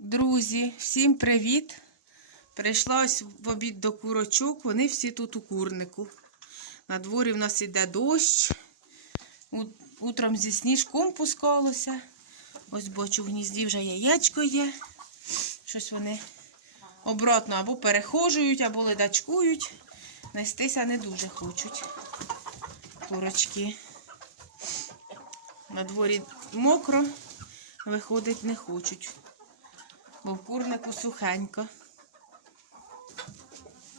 Друзі, всім привіт! Прийшла ось в обід до курочок, вони всі тут у курнику. На дворі в нас іде дощ. Утром зі сніжком пускалося. Ось бачу, в гнізді вже яєчко є. Щось вони обратно або перехожують, або ледачкують. Нестися не дуже хочуть. Курочки. На дворі мокро, виходить не хочуть бо курнику сухенько.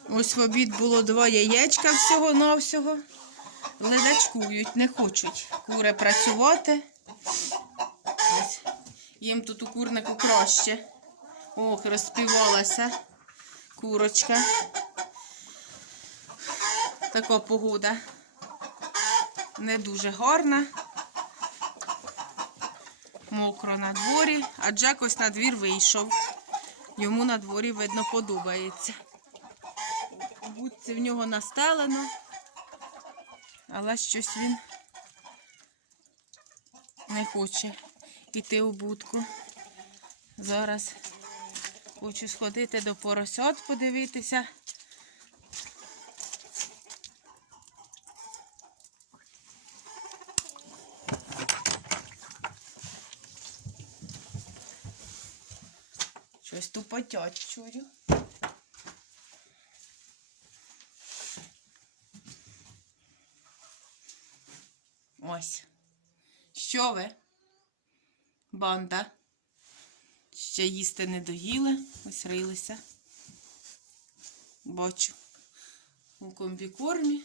Ось в обід було два яєчка всього-навсього. Ледачкують, не хочуть кури працювати. Ось. Їм тут у курнику краще. Ох, розпівалася курочка. Така погода не дуже гарна. Мокро на дворі, а Джек ось на двір вийшов. Йому на дворі, видно, подобається. У будці в нього настелено, але щось він не хоче йти у будку. Зараз хочу сходити до поросят, подивитися. Щось тупотять чую. Ось. Що ви? Банда. Ще їсти не доїли, ось рилися. Бачу. У комбікормі.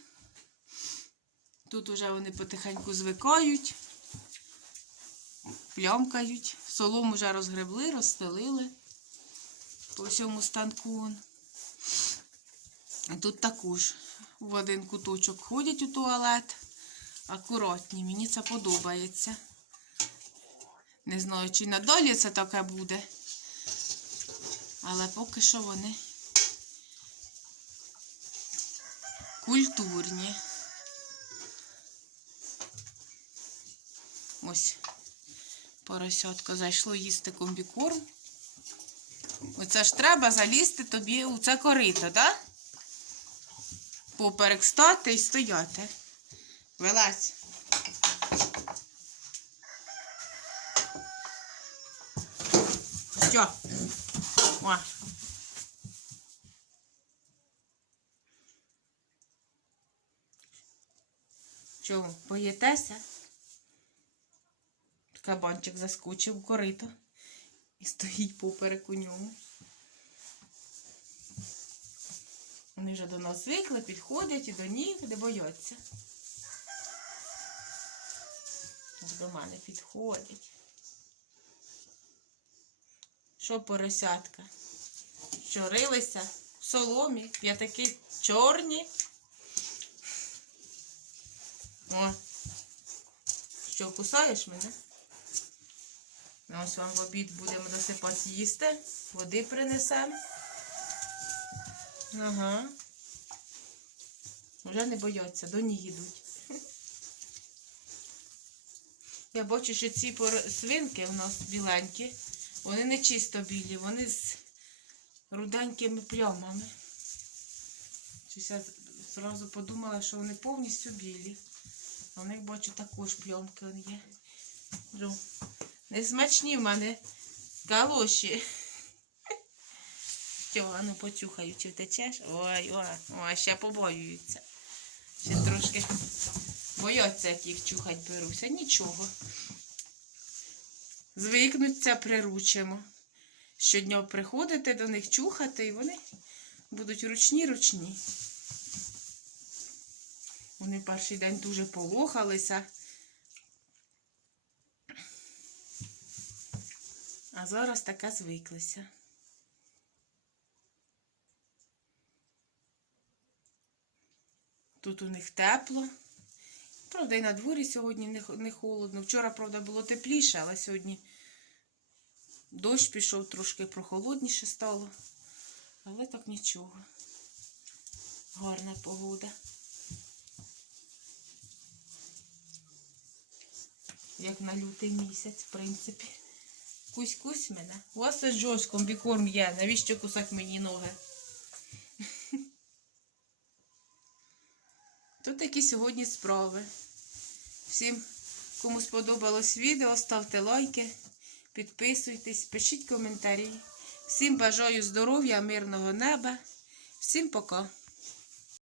Тут уже вони потихеньку звикають, плямкають. Солому вже розгребли, розстелили по всьому станку. Тут також в один куточок ходять у туалет. Акуратні, мені це подобається. Не знаю, чи надалі це таке буде. Але поки що вони культурні. Ось поросятко зайшло їсти комбікорм. Оце ж треба залізти тобі у це корито, да? Поперек стати і стояти. Вилазь. Що? О. Чого, боїтеся? Кабанчик заскочив у корито і стоїть поперек у ньому. Вони вже до нас звикли, підходять і до них, не бояться. До мене підходять. Що поросятка? Що рилися в соломі, п'ятаки чорні. О, що, кусаєш мене? Ну, Ось вам в обід будемо досипати їсти. Води принесемо. Ага. Вже не бояться, до них йдуть. Я бачу, що ці свинки в нас біленькі, вони не чисто білі, вони з руденькими плямами. Щось я зразу подумала, що вони повністю білі. В них бачу також плямки є. Жу. Несмачні в мене галоші. Що, а ну почухаю, чи втечеш? Ой, ой, ой, ще побоюються. Ще трошки бояться, як їх чухать беруся. Нічого. Звикнуться, приручимо. Щодня приходите до них чухати, і вони будуть ручні-ручні. Вони перший день дуже полохалися. А зараз таке звиклися. Тут у них тепло. Правда, і на дворі сьогодні не холодно. Вчора, правда, було тепліше, але сьогодні дощ пішов, трошки прохолодніше стало. Але так нічого. Гарна погода. Як на лютий місяць, в принципі. Кусь-кусь мене. У вас ось Джойс комбікорм є. Навіщо кусать мені ноги? Тут такі сьогодні справи. Всім, кому сподобалось відео, ставте лайки, підписуйтесь, пишіть коментарі. Всім бажаю здоров'я, мирного неба. Всім пока.